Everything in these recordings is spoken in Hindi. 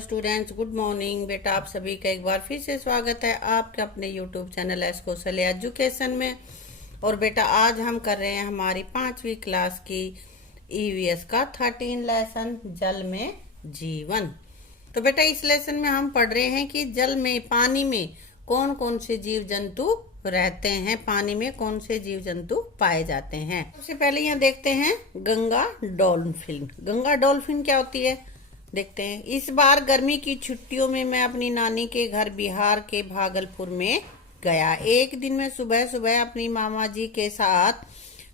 Students, good morning. बेटा आप सभी का एक बार फिर से स्वागत है आपके अपने यूट्यूब चैनल एस कौशल एजुकेशन में। और बेटा आज हम कर रहे हैं हमारी 5वीं क्लास की ईवीएस का 13 लेसन जल में जीवन। तो बेटा इस लेसन में हम पढ़ रहे हैं कि जल में पानी में कौन कौन से जीव जंतु रहते हैं, पानी में कौन से जीव जंतु पाए जाते हैं। सबसे पहले यहाँ देखते हैं गंगा डॉल्फिन। गंगा डॉल्फिन क्या होती है देखते हैं। इस बार गर्मी की छुट्टियों में मैं अपनी नानी के घर बिहार के भागलपुर में गया। एक दिन मैं सुबह सुबह अपनी मामा जी के साथ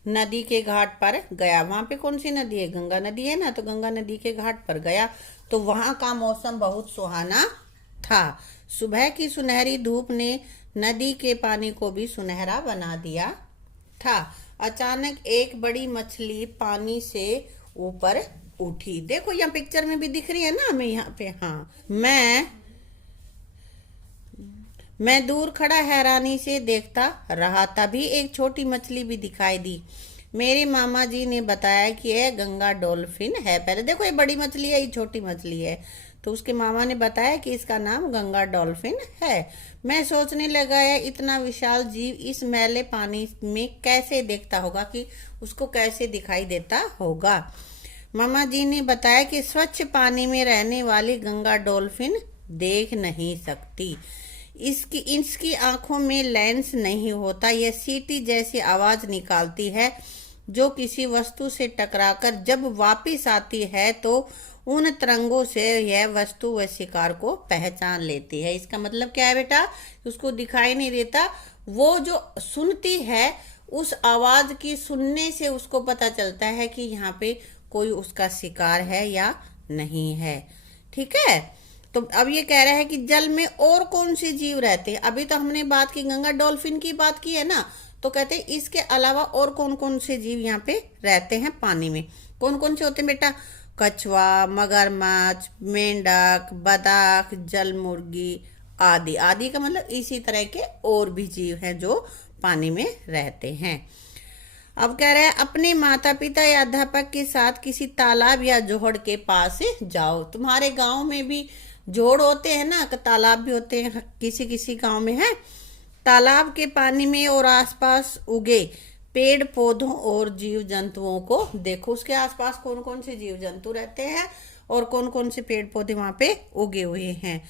नदी के घाट पर गया। वहां पे कौन सी नदी है? गंगा नदी है ना, तो गंगा नदी के घाट पर गया तो वहां का मौसम बहुत सुहाना था। सुबह की सुनहरी धूप ने नदी के पानी को भी सुनहरा बना दिया था। अचानक एक बड़ी मछली पानी से ऊपर उठी। देखो यहाँ पिक्चर में भी दिख रही है ना हमें यहाँ पे। हाँ, मैं दूर खड़ा हैरानी से देखता रहा। तभी एक छोटी मछली भी दिखाई दी। मेरे मामा जी ने बताया कि यह गंगा डॉल्फिन है। पहले देखो ये बड़ी मछली है, ये छोटी मछली है, तो उसके मामा ने बताया कि इसका नाम गंगा डॉल्फिन है। मैं सोचने लगा है इतना विशाल जीव इस मैले पानी में कैसे देखता होगा, कि उसको कैसे दिखाई देता होगा। मामा जी ने बताया कि स्वच्छ पानी में रहने वाली गंगा डॉल्फिन देख नहीं सकती। इसकी आंखों में लेंस नहीं होता। यह सीटी जैसी आवाज निकालती है जो किसी वस्तु से टकराकर जब वापस आती है तो उन तरंगों से यह वस्तु व शिकार को पहचान लेती है। इसका मतलब क्या है बेटा? उसको दिखाई नहीं देता, वो जो सुनती है उस आवाज की सुनने से उसको पता चलता है कि यहाँ पे कोई उसका शिकार है या नहीं है। ठीक है, तो अब ये कह रहा है कि जल में और कौन से जीव रहते हैं। अभी तो हमने बात की गंगा डॉल्फिन की बात की है ना, तो कहते हैं इसके अलावा और कौन कौन से जीव यहाँ पे रहते हैं पानी में। कौन कौन से होते हैं बेटा? कछुआ, मगरमच्छ, मेंढक, बतख, जल मुर्गी आदि। आदि का मतलब इसी तरह के और भी जीव हैं जो पानी में रहते हैं। अब कह रहे हैं अपने माता पिता या अध्यापक के साथ किसी तालाब या जोहड़ के पास जाओ। तुम्हारे गांव में भी जोड़ होते हैं ना, तालाब भी होते हैं, किसी किसी गांव में है। तालाब के पानी में और आसपास उगे पेड़ पौधों और जीव जंतुओं को देखो। उसके आसपास कौन कौन से जीव जंतु रहते हैं और कौन कौन से पेड़ पौधे वहां पे उगे हुए हैं।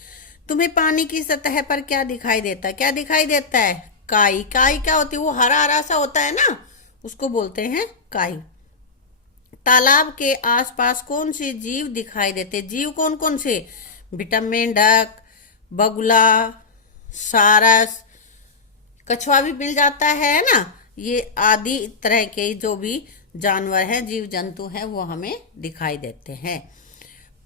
तुम्हें पानी की सतह पर क्या दिखाई देता है? क्या दिखाई देता है? काई। काई क्या होती है? वो हरा हरा सा होता है ना, उसको बोलते हैं काई। तालाब के आसपास कौन से जीव दिखाई देते? जीव कौन कौन से? बेटा मेंढक, बगुला, सारस, कछुआ भी मिल जाता है ना। ये आदि तरह के जो भी जानवर हैं, जीव जंतु हैं, वो हमें दिखाई देते हैं।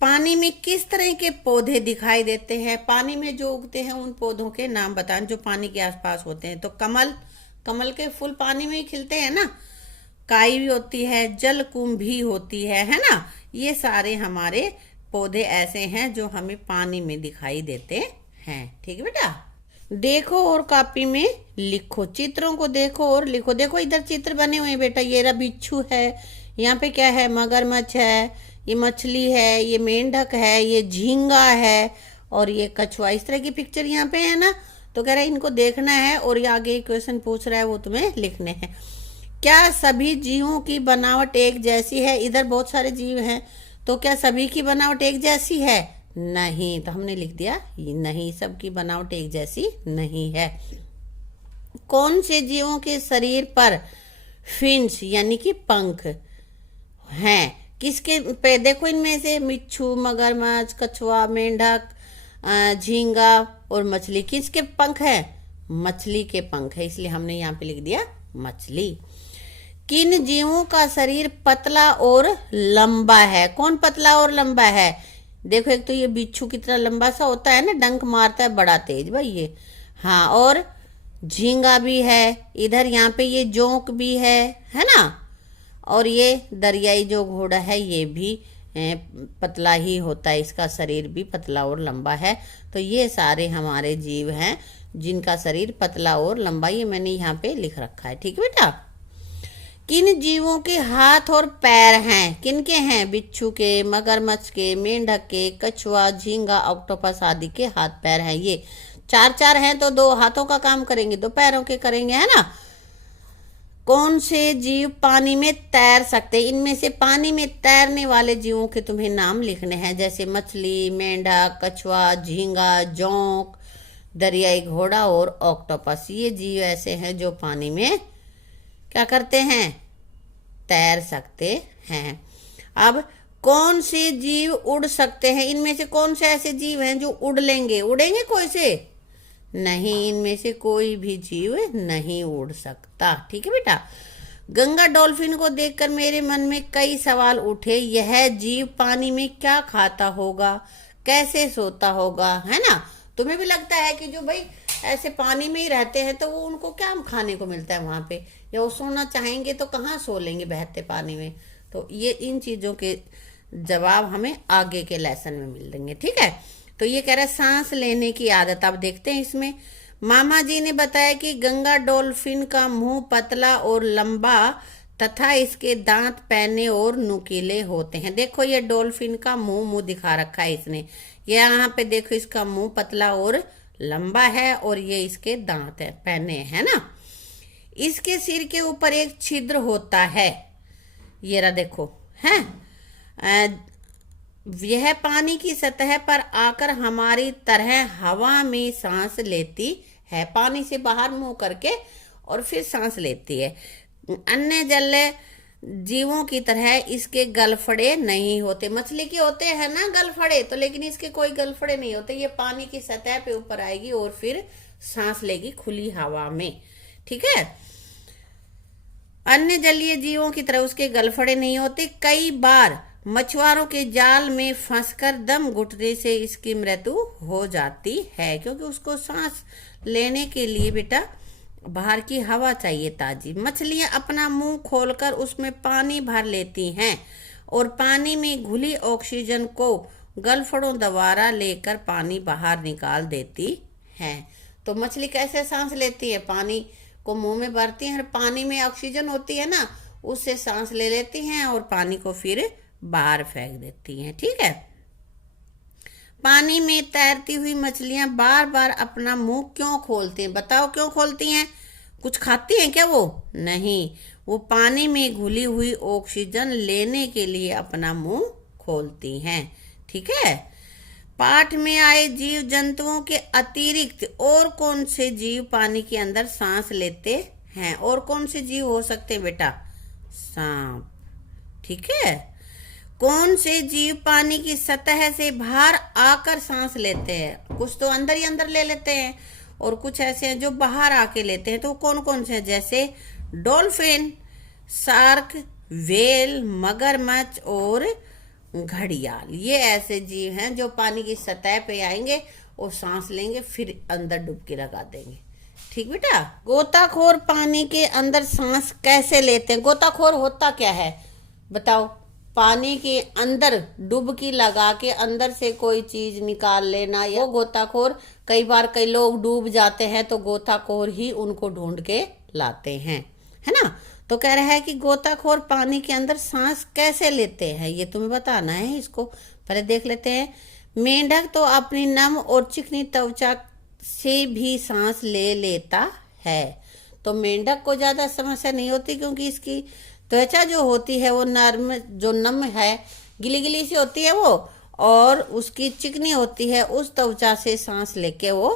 पानी में किस तरह के पौधे दिखाई देते हैं? पानी में जो उगते हैं उन पौधों के नाम बताएं जो पानी के आसपास होते हैं। तो कमल, कमल के फूल पानी में ही खिलते हैं ना। काई भी होती है, जलकुंभ भी होती है ना। ये सारे हमारे पौधे ऐसे हैं जो हमें पानी में दिखाई देते हैं। ठीक है बेटा, देखो और कॉपी में लिखो। चित्रों को देखो और लिखो। देखो इधर चित्र बने हुए हैं बेटा। ये रहा बिच्छू है, यहाँ पे क्या है? मगरमच्छ है, ये मछली है, ये मेंढक है, ये झींगा है और ये कछुआ। इस तरह की पिक्चर यहाँ पे है ना। तो कह रहा है इनको देखना है और ये आगे क्वेश्चन पूछ रहा है वो तुम्हें लिखने हैं। क्या सभी जीवों की बनावट एक जैसी है? इधर बहुत सारे जीव हैं, तो क्या सभी की बनावट एक जैसी है? नहीं, तो हमने लिख दिया नहीं, सबकी बनावट एक जैसी नहीं है। कौन से जीवों के शरीर पर फिन्स यानी कि पंख हैं? किसके पे? देखो इनमें से बिच्छू, मगरमच्छ, कछुआ, मेंढक, झींगा और मछली, किसके पंख हैं? मछली के पंख है, इसलिए हमने यहाँ पे लिख दिया मछली। किन जीवों का शरीर पतला और लंबा है? कौन पतला और लंबा है? देखो एक तो ये बिच्छू कितना लंबा सा होता है ना, डंक मारता है बड़ा तेज भाई ये। हाँ, और झींगा भी है इधर, यहाँ पे ये जोंक भी है ना। और ये दरियाई जो घोड़ा है ये भी पतला ही होता है, इसका शरीर भी पतला और लंबा है। तो ये सारे हमारे जीव हैं जिनका शरीर पतला और लंबा, ये मैंने यहाँ पे लिख रखा है। ठीक है बेटा। किन जीवों के हाथ और पैर हैं? किनके हैं? बिच्छू के, मगरमच्छ के, मेंढक के, कछुआ, झींगा, ऑक्टोपस आदि के हाथ पैर हैं। ये चार चार हैं तो दो हाथों का काम करेंगे, दो पैरों के करेंगे, है ना। कौन से जीव पानी में तैर सकते हैं? इनमें से पानी में तैरने वाले जीवों के तुम्हें नाम लिखने हैं, जैसे मछली, मेंढक, कछुआ, झींगा, जोंक, दरियाई घोड़ा और ऑक्टोपस। ये जीव ऐसे हैं जो पानी में क्या करते हैं? तैर सकते हैं। अब कौन से जीव उड़ सकते हैं? इनमें से कौन से ऐसे जीव हैं जो उड़ लेंगे? उड़ेंगे कोई से? नहीं, इनमें से कोई भी जीव नहीं उड़ सकता। ठीक है बेटा। गंगा डॉल्फिन को देखकर मेरे मन में कई सवाल उठे। यह जीव पानी में क्या खाता होगा, कैसे सोता होगा, है ना। तुम्हें भी लगता है कि जो भाई ऐसे पानी में ही रहते हैं तो वो उनको क्या खाने को मिलता है वहां पे, या वो सोना चाहेंगे तो कहाँ सो लेंगे बहते पानी में। तो ये इन चीजों के जवाब हमें आगे के लेसन में मिल देंगे। ठीक है। तो ये कह रहा है सांस लेने की आदत। अब देखते हैं इसमें। मामा जी ने बताया कि गंगा डॉल्फिन का मुंह पतला और लंबा तथा इसके दांत पैने और नुकीले होते हैं। देखो ये डॉल्फिन का मुंह दिखा रखा है इसने। ये यहाँ पे देखो इसका मुंह पतला और लंबा है और ये इसके दांत है, पैने, है ना। इसके सिर के ऊपर एक छिद्र होता है, ये रहा देखो, है। यह पानी की सतह पर आकर हमारी तरह हवा में सांस लेती है। पानी से बाहर मुंह करके और फिर सांस लेती है। अन्य जलीय जीवों की तरह इसके गलफड़े नहीं होते। मछली के होते हैं ना गलफड़े, तो लेकिन इसके कोई गलफड़े नहीं होते। ये पानी की सतह पे ऊपर आएगी और फिर सांस लेगी खुली हवा में। ठीक है। अन्य जलीय जीवों की तरह उसके गलफड़े नहीं होते। कई बार मछुआरों के जाल में फंसकर दम घुटने से इसकी मृत्यु हो जाती है, क्योंकि उसको सांस लेने के लिए बेटा बाहर की हवा चाहिए ताजी। मछलियां अपना मुंह खोलकर उसमें पानी भर लेती हैं और पानी में घुली ऑक्सीजन को गलफड़ों द्वारा लेकर पानी बाहर निकाल देती हैं। तो मछली कैसे सांस लेती है? पानी को मुंह में भरती है, पानी में ऑक्सीजन होती है ना, उससे सांस ले लेती हैं और पानी को फिर बाहर फेंक देती हैं। ठीक है। पानी में तैरती हुई मछलियां बार बार अपना मुंह क्यों खोलती हैं? बताओ क्यों खोलती हैं? कुछ खाती हैं क्या वो? नहीं, वो पानी में घुली हुई ऑक्सीजन लेने के लिए अपना मुंह खोलती हैं। ठीक है। पाठ में आए जीव जंतुओं के अतिरिक्त और कौन से जीव पानी के अंदर सांस लेते हैं? और कौन से जीव हो सकते हैं बेटा? सांप। ठीक है। कौन से जीव पानी की सतह से बाहर आकर सांस लेते हैं? कुछ तो अंदर ही अंदर ले लेते हैं और कुछ ऐसे हैं जो बाहर आके लेते हैं। तो कौन कौन से हैं? जैसे डॉल्फिन, शार्क, व्हेल, मगरमच्छ और घड़ियाल। ये ऐसे जीव हैं जो पानी की सतह पे आएंगे और सांस लेंगे, फिर अंदर डुबकी लगा देंगे। ठीक बेटा। गोताखोर पानी के अंदर सांस कैसे लेते हैं? गोताखोर होता क्या है बताओ? पानी के अंदर डुबकी लगा के अंदर से कोई चीज निकाल लेना, या वो गोताखोर। कई बार कई लोग डूब जाते हैं तो गोताखोर ही उनको ढूंढ के लाते हैं, है ना। तो कह रहा है कि गोताखोर पानी के अंदर सांस कैसे लेते हैं, ये तुम्हें बताना है। इसको पहले देख लेते हैं। मेंढक तो अपनी नम और चिकनी त्वचा से भी सांस ले लेता है। तो मेंढक को ज्यादा समस्या नहीं होती, क्योंकि इसकी त्वचा जो होती है वो नर्म, जो नम है, गिली गिली सी होती है वो, और उसकी चिकनी होती है। उस त्वचा से सांस लेके वो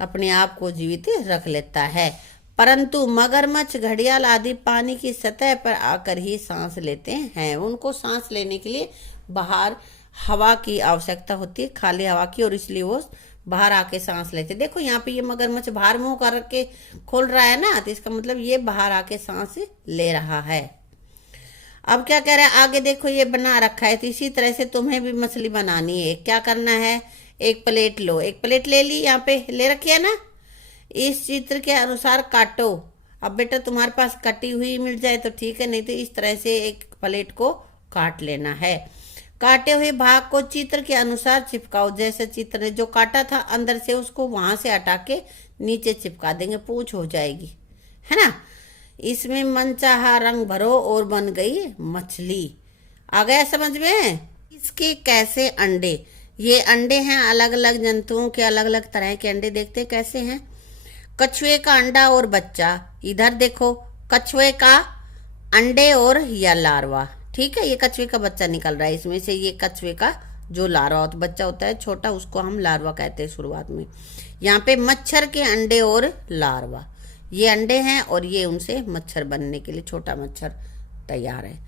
अपने आप को जीवित रख लेता है। परंतु मगरमच्छ, घड़ियाल आदि पानी की सतह पर आकर ही सांस लेते हैं। उनको सांस लेने के लिए बाहर हवा की आवश्यकता होती है, खाली हवा की, और इसलिए वो बाहर आके सांस लेते। देखो यहाँ पे ये मगरमच्छ बाहर मुंह करके खोल रहा है ना, तो इसका मतलब ये बाहर आके सांस ले रहा है। अब क्या कह रहा है आगे देखो, ये बना रखा है। तो इसी तरह से तुम्हें भी मछली बनानी है। क्या करना है? एक प्लेट लो। एक प्लेट ले ली, यहाँ पे ले रखी है ना। इस चित्र के अनुसार काटो। अब बेटा तुम्हारे पास कटी हुई मिल जाए तो ठीक है, नहीं तो इस तरह से एक प्लेट को काट लेना है। काटे हुए भाग को चित्र के अनुसार चिपकाओ। जैसे चित्र ने जो काटा था अंदर से, उसको वहां से हटा के नीचे चिपका देंगे, पूंछ हो जाएगी, है ना। इसमें मनचाहा रंग भरो और बन गई मछली। आ गया समझ में? इसके कैसे अंडे, ये अंडे हैं अलग अलग जंतुओं के, अलग अलग तरह के अंडे। देखते हैं कैसे हैं। कछुए का अंडा और बच्चा, इधर देखो कछुए का अंडे और या लार्वा, ठीक है। ये कछुए का बच्चा निकल रहा है इसमें से, ये कछुए का जो लार्वा होता बच्चा होता है छोटा, उसको हम लार्वा कहते हैं शुरुआत में। यहाँ पे मच्छर के अंडे और लार्वा, ये अंडे हैं और ये उनसे मच्छर बनने के लिए छोटा मच्छर तैयार है।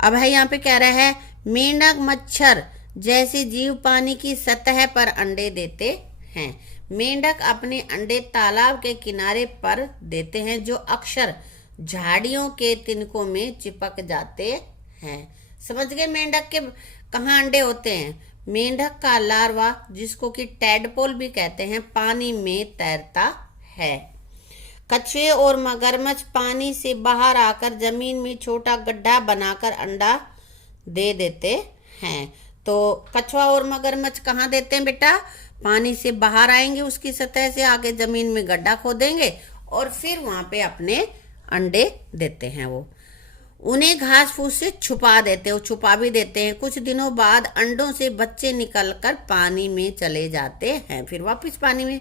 अब है यहाँ पे कह रहा है मेंढक मच्छर जैसे जीव पानी की सतह पर अंडे देते हैं। मेंढक अपने अंडे तालाब के किनारे पर देते हैं जो अक्सर झाड़ियों के तिनकों में चिपक जाते हैं। समझ गए मेंढक के कहाँ अंडे होते हैं? मेंढक का लार्वा, जिसको कि टैडपोल भी कहते हैं, पानी में तैरता है। कछुए और मगरमच्छ पानी से बाहर आकर जमीन में छोटा गड्ढा बनाकर अंडा दे देते हैं। तो कछुआ और मगरमच्छ कहाँ देते हैं बेटा? पानी से बाहर आएंगे, उसकी सतह से आगे जमीन में गड्ढा खोदेंगे और फिर वहां पे अपने अंडे देते हैं। वो उन्हें घास फूस से छुपा देते हैं, वो छुपा भी देते हैं। कुछ दिनों बाद अंडों से बच्चे निकलकर पानी में चले जाते हैं, फिर वापस पानी में।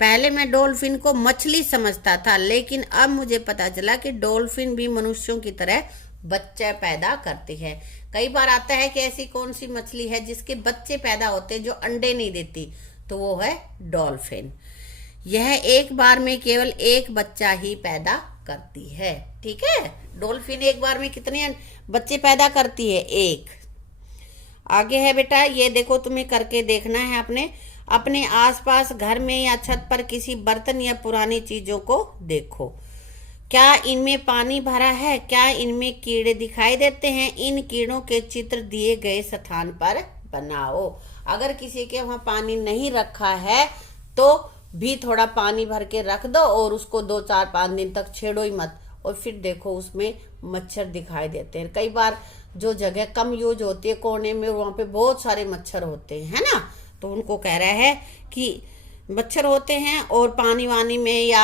पहले मैं डॉल्फिन को मछली समझता था, लेकिन अब मुझे पता चला कि डॉल्फिन भी मनुष्यों की तरह बच्चे पैदा करती है। कई बार आता है कि ऐसी कौन सी मछली है जिसके बच्चे पैदा होते हैं जो अंडे नहीं देती, तो वो है डॉल्फिन। यह एक बार में केवल एक बच्चा ही पैदा करती है, ठीक है। डॉल्फिन एक बार में कितने बच्चे पैदा करती है? एक। आगे है बेटा, ये देखो तुम्हें करके देखना है। अपने आसपास घर में या छत पर किसी बर्तन या पुरानी चीजों को देखो। क्या इनमें पानी भरा है? क्या इनमें कीड़े दिखाई देते हैं? इन कीड़ों के चित्र दिए गए स्थान पर बनाओ। अगर किसी के वहां पानी नहीं रखा है तो भी थोड़ा पानी भर के रख दो और उसको 2-4-5 दिन तक छेड़ो ही मत, और फिर देखो उसमें मच्छर दिखाई देते हैं। कई बार जो जगह कम यूज होती है कोने में, वहां पे बहुत सारे मच्छर होते हैं, है ना। तो उनको कह रहा है कि मच्छर होते हैं और पानी वानी में या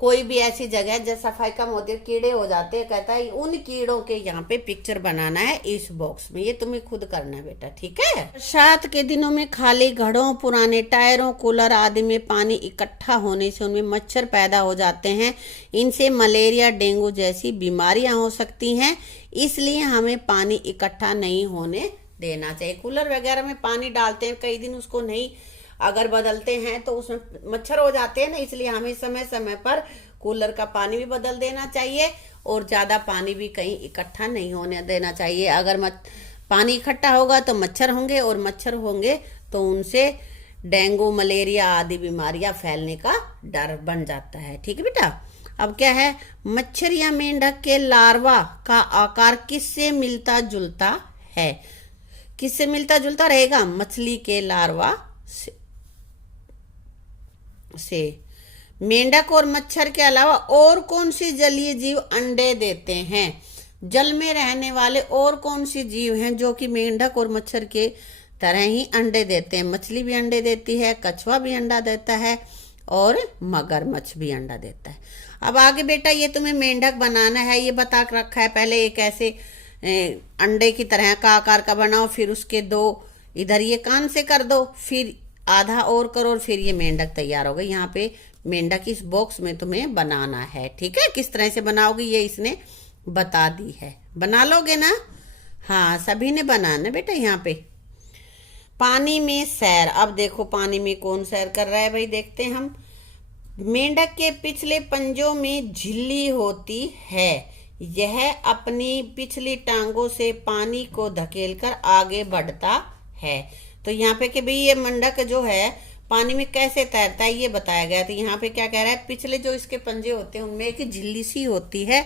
कोई भी ऐसी जगह जहाँ सफाई कम होती है कीड़े हो जाते हैं, कहता है उन कीड़ों के यहाँ पे पिक्चर बनाना है इस बॉक्स में। ये तुम्हें खुद करना है बेटा, ठीक है। बरसात के दिनों में खाली घड़ों, पुराने टायरों, कूलर आदि में पानी इकट्ठा होने से उनमें मच्छर पैदा हो जाते हैं। इनसे मलेरिया, डेंगू जैसी बीमारियां हो सकती हैं, इसलिए हमें पानी इकट्ठा नहीं होने देना चाहिए। कूलर वगैरह में पानी डालते हैं, कई दिन उसको नहीं अगर बदलते हैं तो उसमें मच्छर हो जाते हैं ना, इसलिए हमें समय समय पर कूलर का पानी भी बदल देना चाहिए और ज्यादा पानी भी कहीं इकट्ठा नहीं होने देना चाहिए। अगर पानी इकट्ठा होगा तो मच्छर होंगे और मच्छर होंगे तो उनसे डेंगू, मलेरिया आदि बीमारियां फैलने का डर बन जाता है, ठीक है बेटा। अब क्या है, मच्छर या मेंढक के लार्वा का आकार किससे मिलता जुलता है? किससे मिलता जुलता रहेगा? मछली के लार्वा से। मेंढक और मच्छर के अलावा और कौन से जलीय जीव अंडे देते हैं? जल में रहने वाले और कौन से जीव हैं जो कि मेंढक और मच्छर के तरह ही अंडे देते हैं? मछली भी अंडे देती है, कछुआ भी अंडा देता है और मगरमच्छ भी अंडा देता है। अब आगे बेटा ये तुम्हें मेंढक बनाना है, ये बता रखा है पहले। एक ऐसे अंडे की तरह का आकार का बनाओ, फिर उसके 2 इधर ये कान से कर दो, फिर आधा और करो और फिर ये मेंढक तैयार हो गई। यहाँ पे मेंढक इस बॉक्स में तुम्हें बनाना है, ठीक है। किस तरह से बनाओगे ये इसने बता दी है, बना लोगे ना? हाँ, सभी ने बनाना बेटा। यहाँ पे पानी में सैर। अब देखो पानी में कौन सैर कर रहा है भाई, देखते हैं हम। मेंढक के पिछले पंजों में झिल्ली होती है, यह अपनी पिछली टांगों से पानी को धकेलकर आगे बढ़ता है। तो यहाँ पे कि भाई ये मेंढक जो है पानी में कैसे तैरता है ये बताया गया। तो यहाँ पे क्या कह रहा है, पिछले जो इसके पंजे होते हैं उनमें एक झिल्ली सी होती है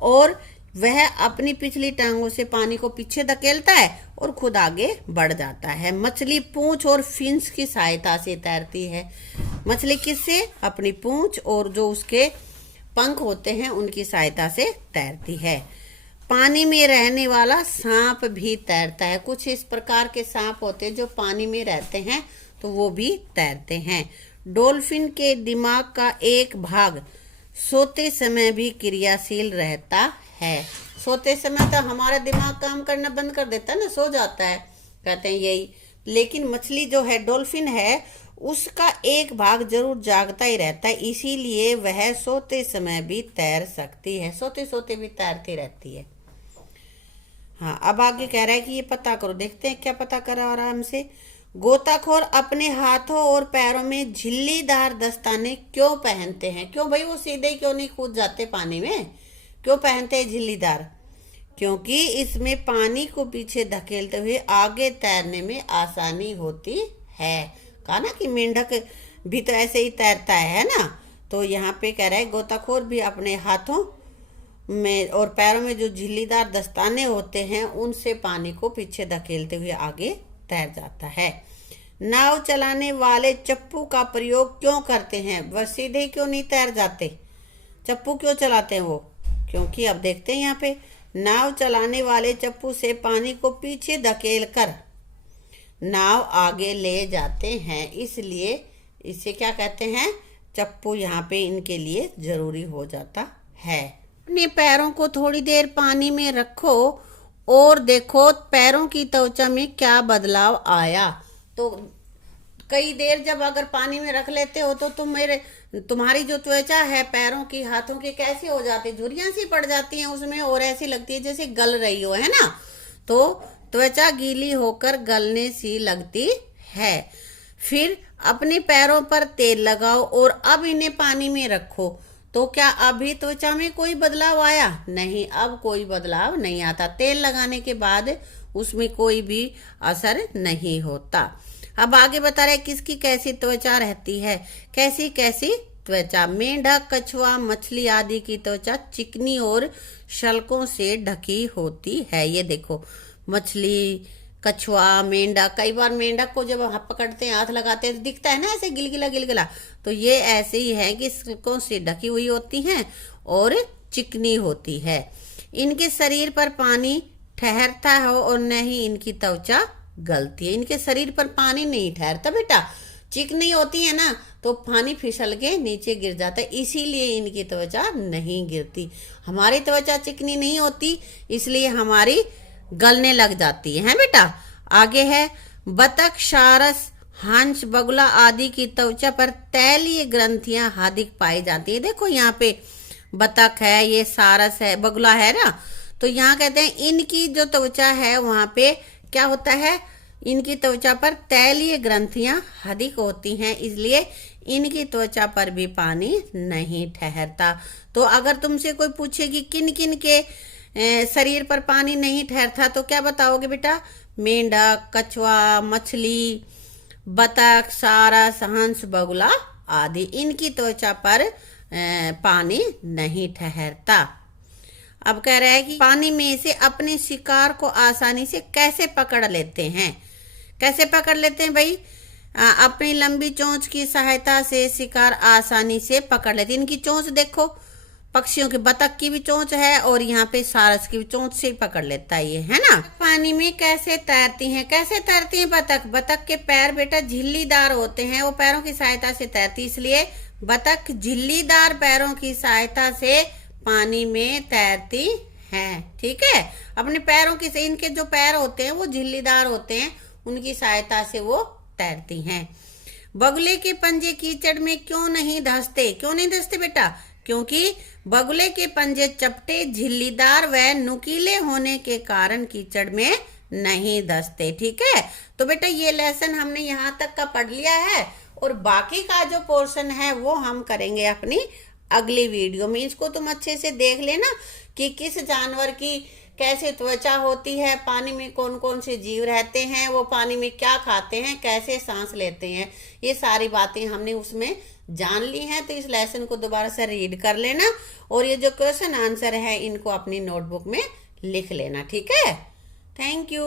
और वह अपनी पिछली टांगों से पानी को पीछे धकेलता है और खुद आगे बढ़ जाता है। मछली पूंछ और फिन्स की सहायता से तैरती है। मछली किससे? अपनी पूंछ और जो उसके पंख होते हैं उनकी सहायता से तैरती है। पानी में रहने वाला सांप भी तैरता है। कुछ इस प्रकार के सांप होते हैं जो पानी में रहते हैं तो वो भी तैरते हैं। डॉल्फिन के दिमाग का एक भाग सोते समय भी क्रियाशील रहता है। सोते समय तो हमारा दिमाग काम करना बंद कर देता है ना, सो जाता है, कहते हैं यही। लेकिन मछली जो है, डॉल्फिन है, उसका एक भाग जरूर जागता ही रहता है, इसीलिए वह सोते समय भी तैर सकती है, सोते सोते भी तैरती रहती है। हाँ, अब आगे कह रहा है कि ये पता करो, देखते हैं क्या पता करा और हमसे। गोताखोर अपने हाथों और पैरों में झिल्लीदार दस्ताने क्यों पहनते हैं? क्यों भाई, वो सीधे क्यों नहीं कूद जाते पानी में? क्यों पहनते हैं झिल्लीदार? क्योंकि इसमें पानी को पीछे धकेलते हुए आगे तैरने में आसानी होती है। कहा ना कि मेंढक भी तो ऐसे ही तैरता है ना। तो यहाँ पे कह रहा है गोताखोर भी अपने हाथों में और पैरों में जो झिल्लीदार दस्ताने होते हैं उनसे पानी को पीछे धकेलते हुए आगे तैर जाता है। नाव चलाने वाले चप्पू का प्रयोग क्यों करते हैं? वह सीधे क्यों नहीं तैर जाते? चप्पू क्यों चलाते हैं वो? क्योंकि अब देखते हैं यहाँ पे, नाव चलाने वाले चप्पू से पानी को पीछे धकेल कर नाव आगे ले जाते हैं, इसलिए इसे क्या कहते हैं? चप्पू यहाँ पे इनके लिए जरूरी हो जाता है। अपने पैरों को थोड़ी देर पानी में रखो और देखो पैरों की त्वचा में क्या बदलाव आया। तो कई देर जब अगर पानी में रख लेते हो तो तुम्हारी जो त्वचा है पैरों की, हाथों की, कैसी हो जाती है? झुर्रियां सी पड़ जाती हैं उसमें और ऐसी लगती है जैसे गल रही हो, है ना। तो त्वचा गीली होकर गलने सी लगती है। फिर अपने पैरों पर तेल लगाओ और अब इन्हें पानी में रखो। तो क्या अभी त्वचा में कोई बदलाव आया? नहीं, अब कोई बदलाव नहीं आता। तेल लगाने के बाद उसमें कोई भी असर नहीं होता। अब आगे बता रहे किसकी कैसी त्वचा रहती है। कैसी कैसी त्वचा? मेंढक, कछुआ, मछली आदि की त्वचा चिकनी और शल्कों से ढकी होती है। ये देखो, मछली, कछुआ, मेंढक, कई बार मेंढक को जब हाथ पकड़ते हैं, हाथ लगाते हैं तो दिखता है ना ऐसे गिलगिला गिलगिला, तो ये ऐसे ही है कि शल्कों से ढकी हुई होती हैं और चिकनी होती है। इनके शरीर पर पानी ठहरता है और न ही इनकी त्वचा गलती है। इनके शरीर पर पानी नहीं ठहरता बेटा, चिकनी होती है ना तो पानी फिसल के नीचे गिर जाता है, इसीलिए इनकी त्वचा नहीं गिरती। हमारी त्वचा चिकनी नहीं होती, इसलिए हमारी गलने लग जाती है बेटा। आगे है, बतख, सारस, हंस, बगुला आदि की त्वचा पर तैलीय ग्रंथियां अधिक पाई जाती है। देखो यहाँ पे बतख है, ये सारस है, बगुला है ना, तो यहाँ कहते हैं इनकी जो त्वचा है वहां पे क्या होता है, इनकी त्वचा पर तैलीय ग्रंथियां अधिक होती हैं, इसलिए इनकी त्वचा पर भी पानी नहीं ठहरता। तो अगर तुमसे कोई पूछे कि किन किन के शरीर पर पानी नहीं ठहरता तो क्या बताओगे बेटा? मेंढक, कछुआ, मछली, बतख, सारस, हंस, बगुला आदि, इनकी त्वचा पर पानी नहीं ठहरता। अब कह रहा है कि पानी में से अपने शिकार को आसानी से कैसे पकड़ लेते हैं? कैसे पकड़ लेते हैं भाई? अपनी लंबी चोंच की सहायता से शिकार आसानी से पकड़ लेते हैं। इनकी चोंच देखो, पक्षियों की, बतख की भी चोंच है और यहाँ पे सारस की भी चोंच से पकड़ लेता है ये, है ना। पानी में कैसे तैरती हैं? कैसे तैरती हैं बतख? बतख के पैर बेटा झिल्लीदार होते हैं, वो पैरों की सहायता से तैरती, इसलिए बतख झिल्लीदार पैरों की सहायता से पानी में तैरती हैं। ठीक है, अपने पैरों की, इनके जो पैर होते हैं वो झिल्लीदार होते हैं, उनकी सहायता से वो तैरती हैं। बगुले के पंजे कीचड़ में क्यों नहीं धंसते? क्यों नहीं धंसते बेटा? क्योंकि बगुले के पंजे चपटे, झिल्लीदार व नुकीले होने के कारण कीचड़ में नहीं धंसते। ठीक है, तो बेटा ये लेसन हमने यहाँ तक का पढ़ लिया है और बाकी का जो पोर्शन है वो हम करेंगे अपनी अगली वीडियो में। इसको तुम अच्छे से देख लेना कि किस जानवर की कैसे त्वचा होती है, पानी में कौन कौन से जीव रहते हैं, वो पानी में क्या खाते हैं, कैसे सांस लेते हैं, ये सारी बातें हमने उसमें जान ली हैं। तो इस लेसन को दोबारा से रीड कर लेना और ये जो क्वेश्चन आंसर है इनको अपनी नोटबुक में लिख लेना। ठीक है, थैंक यू।